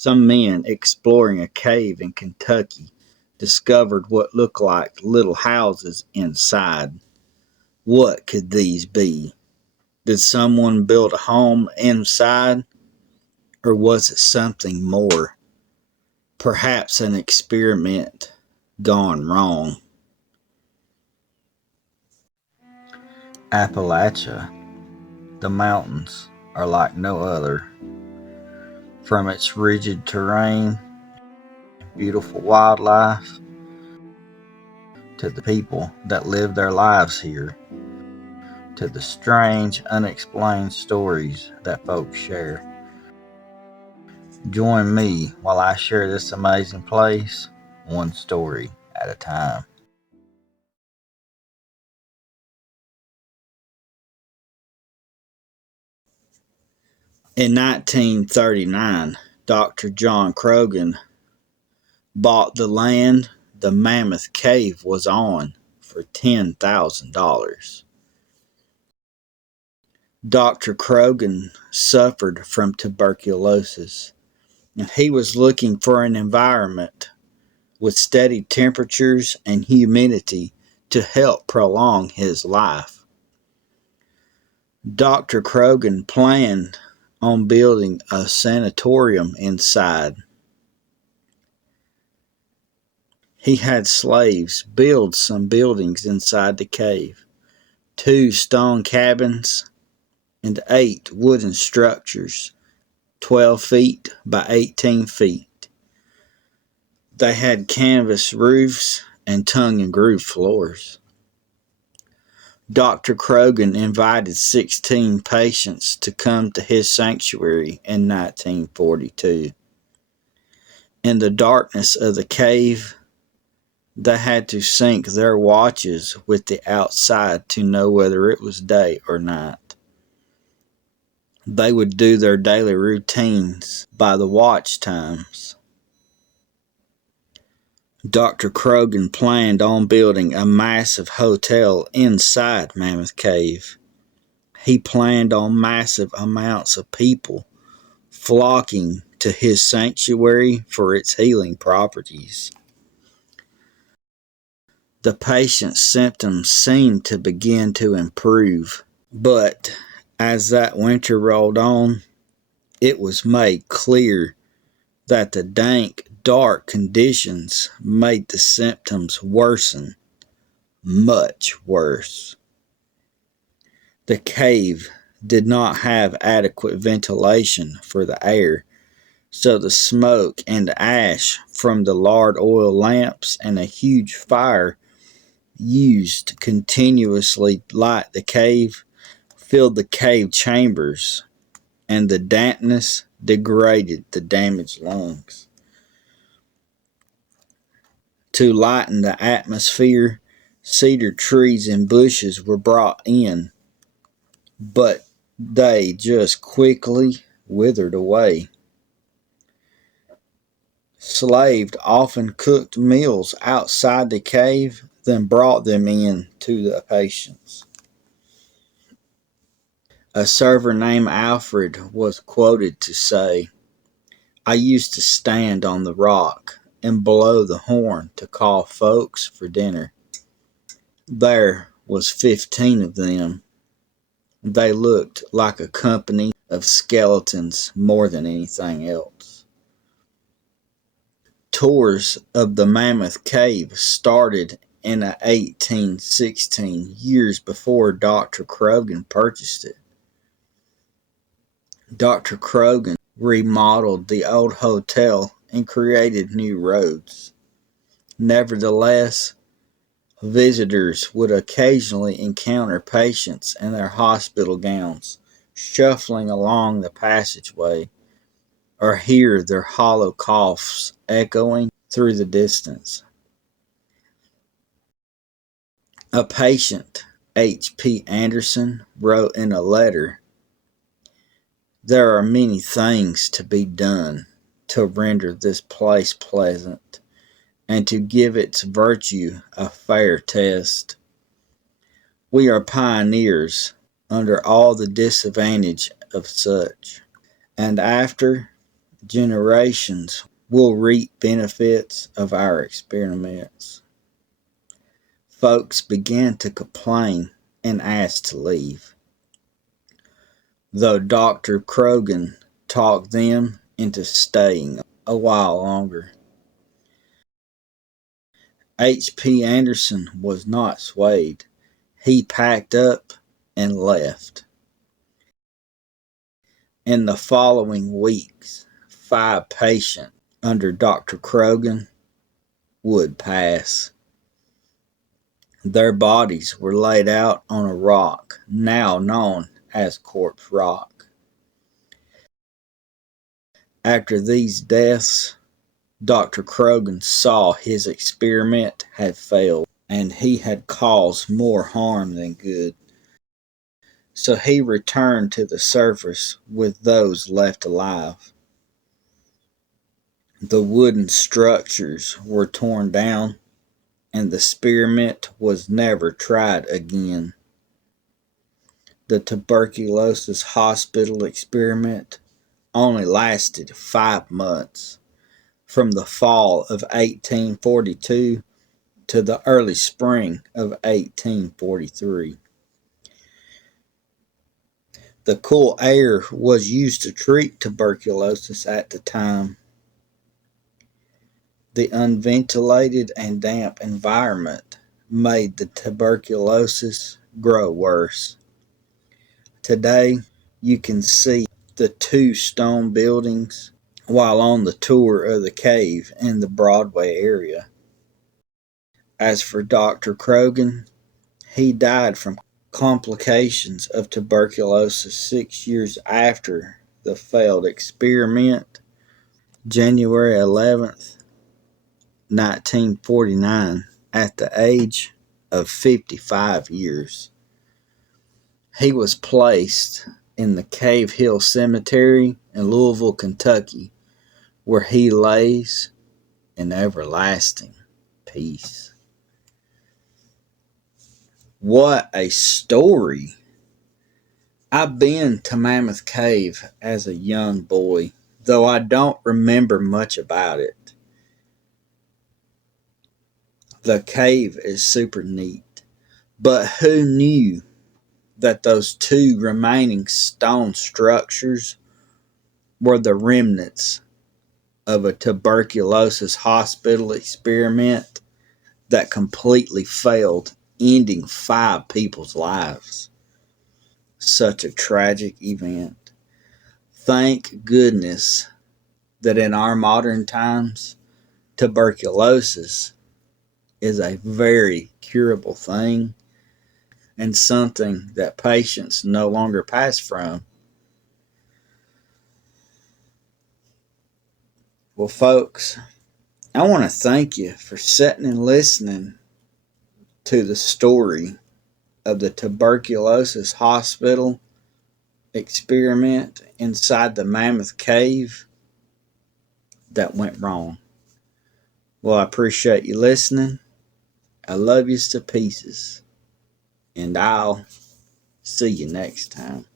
Some men exploring a cave in Kentucky discovered what looked like little houses inside. What could these be? Did someone build a home inside, or was it something more? Perhaps an experiment gone wrong. Appalachia, the mountains, are like no other. From its rigid terrain, beautiful wildlife, to the people that live their lives here, to the strange, unexplained stories that folks share. Join me while I share this amazing place, one story at a time. In 1939, Dr. John Croghan bought the land the Mammoth Cave was on for $10,000. Dr. Croghan suffered from tuberculosis, and he was looking for an environment with steady temperatures and humidity to help prolong his life. Dr. Croghan planned on building a sanatorium inside. He had slaves build some buildings inside the cave, 2 stone cabins and 8 wooden structures, 12 feet by 18 feet. They had canvas roofs and tongue and groove floors. Dr. Croghan invited 16 patients to come to his sanctuary in 1942. In the darkness of the cave, they had to sync their watches with the outside to know whether it was day or night. They would do their daily routines by the watch times. Dr. Croghan planned on building a massive hotel inside Mammoth Cave. He planned on massive amounts of people flocking to his sanctuary for its healing properties. The patient's symptoms seemed to begin to improve, but as that winter rolled on, it was made clear that the dank, dark conditions made the symptoms worsen, much worse. The cave did not have adequate ventilation for the air, so the smoke and ash from the lard oil lamps and a huge fire used to continuously light the cave filled the cave chambers, and the dampness degraded the damaged lungs. To lighten the atmosphere, cedar trees and bushes were brought in, but they just quickly withered away. Slaves often cooked meals outside the cave, then brought them in to the patients. A server named Alfred was quoted to say, "I used to stand on the rock and blow the horn to call folks for dinner. There was 15 of them. They looked like a company of skeletons more than anything else." Tours of the Mammoth Cave started in 1816, years before Dr. Croghan purchased it. Dr. Croghan remodeled the old hotel and created new roads. Nevertheless, visitors would occasionally encounter patients in their hospital gowns shuffling along the passageway, or hear their hollow coughs echoing through the distance. A patient, H.P. Anderson, wrote in a letter, "There are many things to be done to render this place pleasant, and to give its virtue a fair test. We are pioneers under all the disadvantage of such." And after generations will reap benefits of our experiments. Folks began to complain and ask to leave, though Dr. Krogan talked them into staying a while longer. H.P. Anderson was not swayed. He packed up and left. In the following weeks, 5 patients under Dr. Krogan would pass. Their bodies were laid out on a rock, now known as Corpse Rock. After these deaths, Dr. Krogan saw his experiment had failed, and he had caused more harm than good. So he returned to the surface with those left alive. The wooden structures were torn down, and the experiment was never tried again. The tuberculosis hospital experiment only lasted 5 months, from the fall of 1842 to the early spring of 1843. The cool air was used to treat tuberculosis at the time. The unventilated and damp environment made the tuberculosis grow worse. Today, you can see the 2 stone buildings while on the tour of the cave in the Broadway area. As for Dr. Krogan, he died from complications of tuberculosis 6 years after the failed experiment, January 11th, 1949, at the age of 55 years. He was placed in the Cave Hill Cemetery in Louisville, Kentucky, where he lays in everlasting peace. What a story! I've been to Mammoth Cave as a young boy, though I don't remember much about it. The cave is super neat, but who knew that those 2 remaining stone structures were the remnants of a tuberculosis hospital experiment that completely failed, ending 5 people's lives. Such a tragic event. Thank goodness that in our modern times, tuberculosis is a very curable thing and something that patients no longer pass from. Well, folks, I want to thank you for sitting and listening to the story of the tuberculosis hospital experiment inside the Mammoth Cave that went wrong. Well, I appreciate you listening. I love you to pieces. And I'll see you next time.